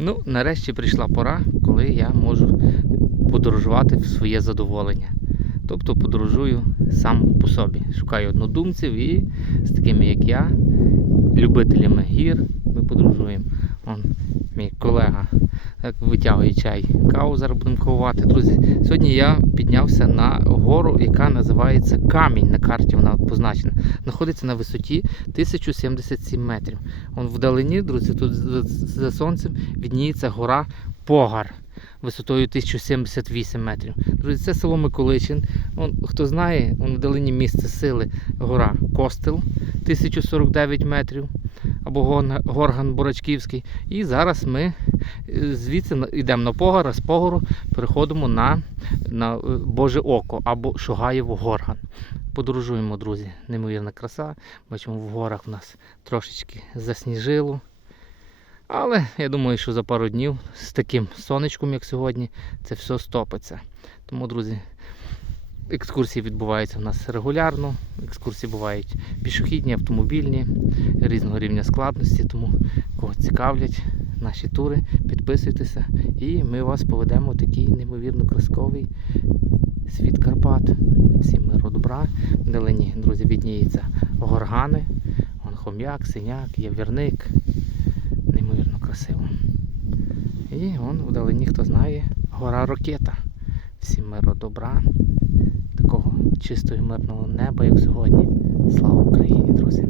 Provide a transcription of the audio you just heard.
Ну, нарешті прийшла пора, коли я можу подорожувати в своє задоволення. Тобто подорожую сам по собі. Шукаю однодумців і з такими, як я, любителями гір, ми подорожуємо. Он, мій колега так, витягує чай, каву зараз будемо кавувати. Друзі, сьогодні я піднявся на гору, яка називається Камінь. На карті вона позначена. Знаходиться на висоті 1077 метрів. Он вдалині, друзі, тут за сонцем відніється гора Погар висотою 1078 метрів. Друзі, це село Миколичин. Он, хто знає, он вдалині місце сили гора Костел 1049 метрів або Горган Борачківський. І зараз ми е, звідси йдемо на Погар, а з Погору переходимо на, на е, Боже Око або Шугаєво Горган. Подорожуємо, друзі. Неймовірна краса. Бачимо, в горах в нас трошечки засніжило. Але я думаю, що за пару днів з таким сонечком, як сьогодні, це все стопиться. Тому, друзі, екскурсії відбуваються у нас регулярно. Екскурсії бувають пішохідні, автомобільні, різного рівня складності. Тому кого цікавлять наші тури, підписуйтеся і ми вас поведемо в такий неймовірно казковий світ Карпат. Всім миру добра. Вдалині, друзі, відніється горгани, хом'як, синяк, явірник. І вон вдалині, хто знає, гора Рокета. Всім миру добра, такого чистого і мирного неба, як сьогодні. Слава Україні, друзі!